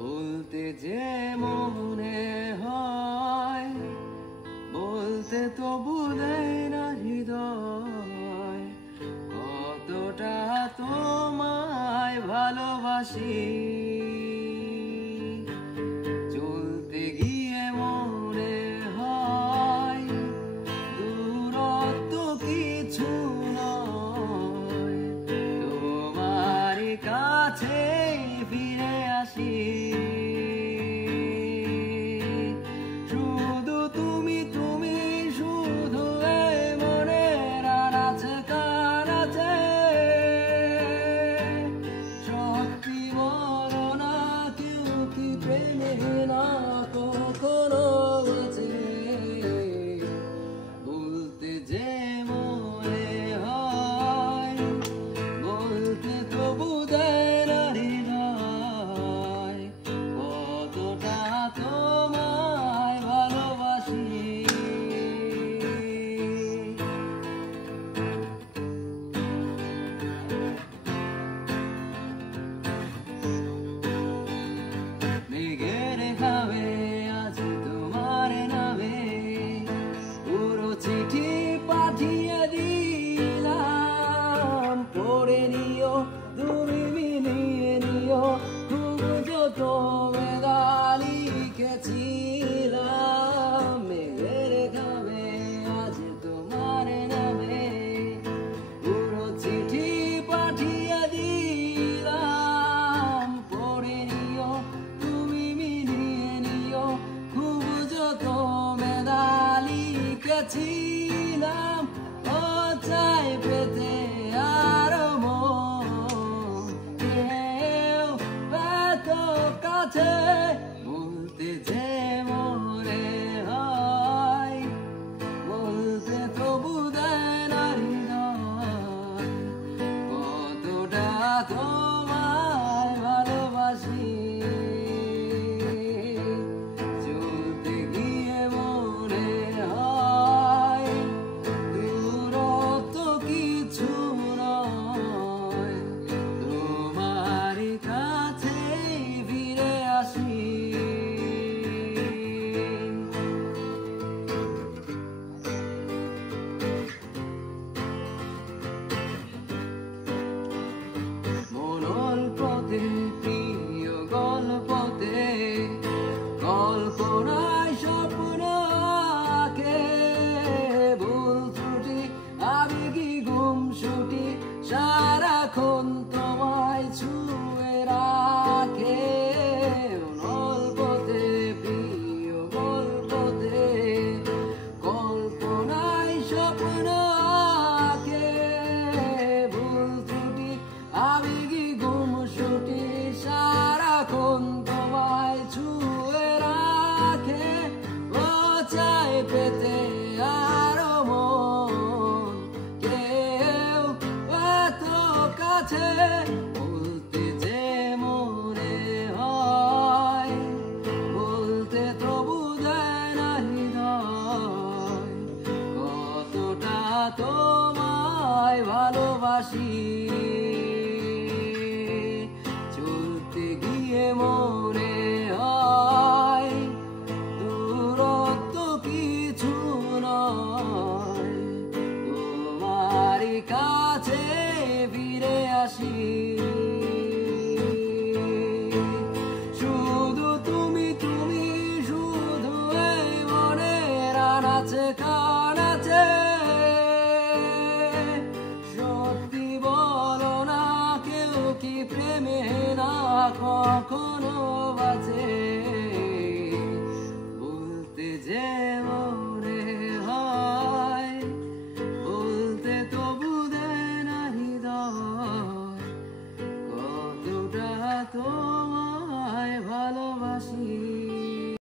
বলতে যে মনে হয় বলতে তো ভুলে না হৃদয়, কতটা তোমায় ভালোবাসি। চলতে গিয়ে মনে হয় দূরত্ব কিছু নয়, তোমার কাছে ফিরে আসি। শুধু তুমি তুমি শুধু এই মনের আনাচে কানাচে, সত্যি বলো না কেউ কি প্রেমে না কখনো আছে। বলতে যে মনে হয় বলতে তো বুঝায় না হৃদয়, কতটা তোমায় ভালোবাসি। মেঘের খাবে আজ তোমার নামে পুরো চিঠি পাঠিয়ে দিলাম, পড়ে নিও তুমি মিলিয়ে নিও, খুব যতনে লিখেছিলাম। মেঘের খাবে আজ তোমার নামে পুরো চিঠি পাঠিয়ে দিলাম, পড়ে নিও তুমি মিলিয়ে নিও, খুব যতনে লিখেছিলাম। ও চাই পেতে আরো মন, কেউ এত কাছে। বলতে যে মনে হয় বলতে তো বুঝায় না হৃদয়, কতটা তোমায় ভালোবাসি। চলতে গিয়ে মনে হয় দূরত্ব কিছু নয়, তোমার কাছে ফিরে আসি। মনোল্পতে প্রিয় গল্পতে কল্পনায় স্বপ্ন আঁকে, ভুল ত্রুটি আবেগী গুমসুটি সারাক্ষণ তোমায় ছুঁয়ে রাখে। গল্পতে প্রিয় গল্পতে কল্পনায় স্বপ্ন আঁকে, ভুল ত্রুটি আবেগী গুমসুটি সারাক্ষণ তোমায় ছুঁয়ে রাখে। ও চাই পেতে আরো মন, কেউ এত কাছে। বলতে যে মনে হয় বলতে তো বুঝায় না হৃদয়, কতটা তোমায় ভালোবাসি। চলতে গিয়ে